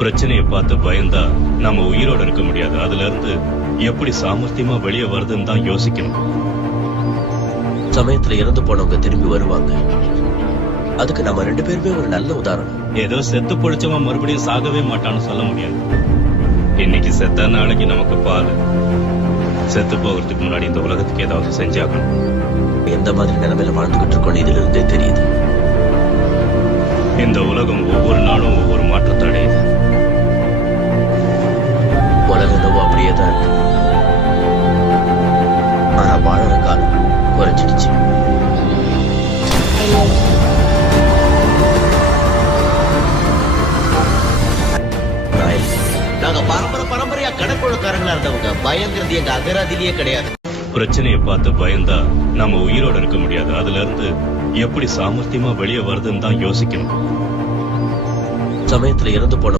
பிரச்சனையை பார்த்து பயந்தா நம்ம உயிரோட இருக்க முடியாது. அதுல இருந்து எப்படி சாமர்த்தியமா வெளியே வருதுன்னு தான் யோசிக்கணும். சமயத்துல இறந்து போனவங்க திரும்பி வருவாங்க. அதுக்கு நம்ம 2 பேருமே ஒரு நல்ல உதாரணம். ஏதோ செத்து பொழிச்சவன் மறுபடியும் சாகவே மாட்டான்னு சொல்ல முடியாது. இன்னைக்கு செத்த நாளைக்கு நமக்கு பால். செத்து போகிறதுக்கு முன்னாடி இந்த உலகத்துக்கு ஏதாவது செஞ்சாகணும். எந்த மாதிரி நிலைமையில வாழ்ந்துகிட்டு இருக்கோம் இதுல இருந்தே தெரியுது. இந்த உலகம் ஒவ்வொரு நாளும் ஒவ்வொரு மாற்றத்தை அடையுது. உலகம் என்னவோ அப்படியே தான் இருக்கு. ஆனா வாழற காலம் குறைஞ்சிடுச்சு. நாங்க பரம்பரையா கடற்கொள்ளக்காரங்களா இருந்தவங்க. பயங்கிறது எங்க அகராதிலேயே கிடையாது. பிரச்சனையை பார்த்து பயந்தா நம்ம உயிரோட இருக்க முடியாது. அதுல இருந்து எப்படி சாமர்த்தியமா வெளியே வருதுன்னு தான் யோசிக்கணும். சமயத்துல இறந்து போன